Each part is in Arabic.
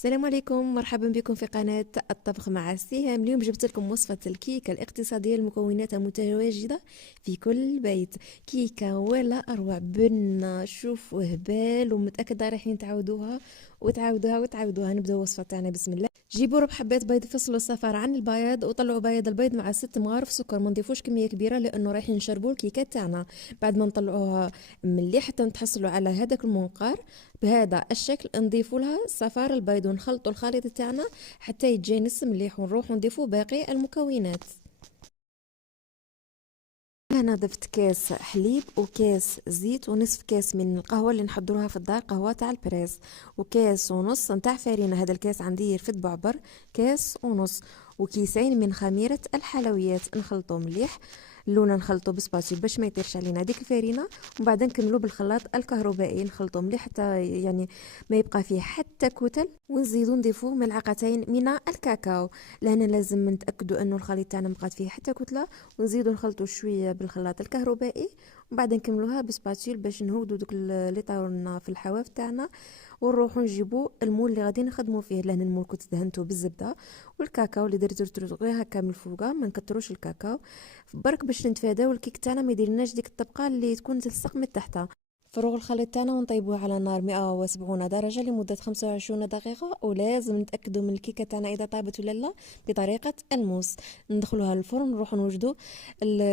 السلام عليكم، مرحبا بكم في قناة الطبخ مع السهام. اليوم جبت لكم وصفة الكيكة الاقتصادية المكونات متواجدة في كل بيت. كيكة ولا أروع، بنة شوفوا هبال، ومتأكدة رايحين تعودوها وتعودوها وتعودوها. نبدأ وصفة تاعنا، بسم الله. جيبوا ربع حبات بيض، فصلوا الصفار عن البياض وطلعوا بياض البيض مع 6 مغارف سكر. ما نضيفوش كمية كبيرة لأنه رايحين نشربوا الكيكة تاعنا. بعد ما نطلعوها مليح حتى نتحصلوا على هذاك المنقار بهذا الشكل، نضيفوا لها صفار البيض ونخلطوا الخليط تاعنا حتى يتجانس مليح، ونروح نضيفوا باقي المكونات. هنا ضفت كاس حليب وكاس زيت ونصف كاس من القهوه اللي نحضروها في الدار، قهوه تاع البريس، وكاس ونص نتاع فرينه. هذا الكاس عندي يرفد بعبر كاس ونص، وكيسين من خميره الحلويات. نخلطو مليح، اللون نخلطو بسباتيل باش ما يطيرش علينا هذيك الفرينه، ومن بعد نكملو بالخلاط الكهربائي. نخلطو مليح حتى ما يبقى فيه حتى كتل، ونزيدو نضيفو ملعقتين من الكاكاو. لهنا لازم نتاكدوا انه الخليط تاعنا مبقات فيه حتى كتله، ونزيدو نخلطو شويه بالخلاط الكهربائي، وبعد نكملوها بسباتيل باش نهودو دوك اللي طاولنا في الحواف تاعنا. ونروحو نجيبو المول اللي غادي نخدمو فيه. لهنا المول كنت دهنته بالزبده والكاكاو اللي درتو غير هكا من الفوقه، ما نكتروش الكاكاو برك باش نتفاداو الكيك تاعنا ما يديرلناش ديك الطبقه اللي تكون تلصق من تحتها. نفرغ الخليط تاعنا ونطيبوه على نار 170 درجة لمدة 25 دقيقة، ولازم نتأكدوا من الكيكة تاعنا إذا طابت ولا لا بطريقة الموس. ندخلوها الفرن، نروحوا نوجدوا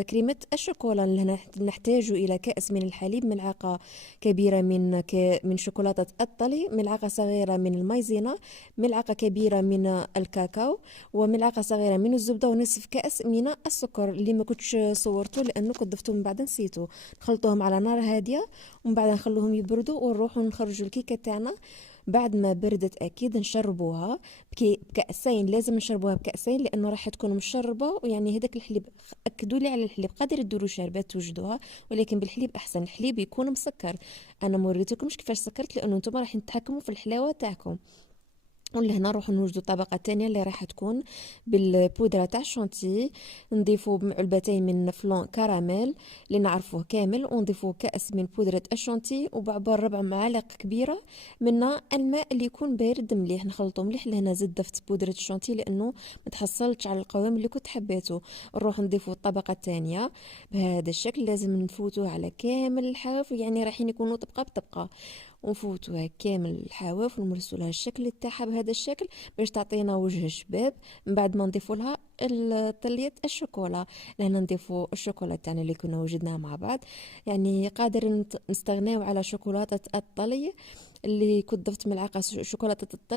كريمة الشوكولا. هنا نحتاج إلى كأس من الحليب، ملعقة كبيرة من شوكولاتة الطلي، ملعقة صغيرة من المايزينا، ملعقة كبيرة من الكاكاو، وملعقة صغيرة من الزبدة، ونصف كأس من السكر اللي ما كنتش صورته لأنه كنت ضفته من بعد نسيته. نخلطوهم على نار هادية، ومن بعد نخلوهم يبردوا ونروحوا نخرجوا الكيكه تاعنا. بعد ما بردت اكيد نشربوها بكأسين. لازم نشربوها بكأسين لانه راح تكون مشربه، ويعني هذاك الحليب اكدوا لي على الحليب. قادر تدوروا شربات توجدوها، ولكن بالحليب احسن. الحليب يكون مسكر، انا ما وريتكمش كيفاش سكرت لانه نتوما راح تتحكموا في الحلاوه تاعكم. ولهنا نروحو نوجدو الطبقة الثانية اللي راح تكون بالبودرة تاع الشونتي. نضيفو علبتين من فلون كراميل اللي نعرفوه كامل، ونضيفو كأس من بودرة الشونتي، وبعبر ربع معلقة كبيرة من الماء اللي يكون بارد مليح. نخلطو مليح. لهنا زدت ضفت بودرة الشونتي لأنه ما تحصلتش على القوام اللي كنت حبيته. نروح نضيفو الطبقة الثانية بهذا الشكل. لازم نفوتوه على كامل الحواف، يعني رايحين يكونوا طبقة بطبقة، ونفوتوها كامل الحواف ونمرسوا لها الشكل تاعها بهذا الشكل باش تعطينا وجه شباب. من بعد ما نضيفوا لها طلية الشوكولا. لهنا نضيفوا الشوكولا تاعنا اللي كنا وجدناها مع بعض. يعني قادر نستغناو على شوكولاتة الطلي اللي كنت ضفت ملعقة شوكولاتة الطلي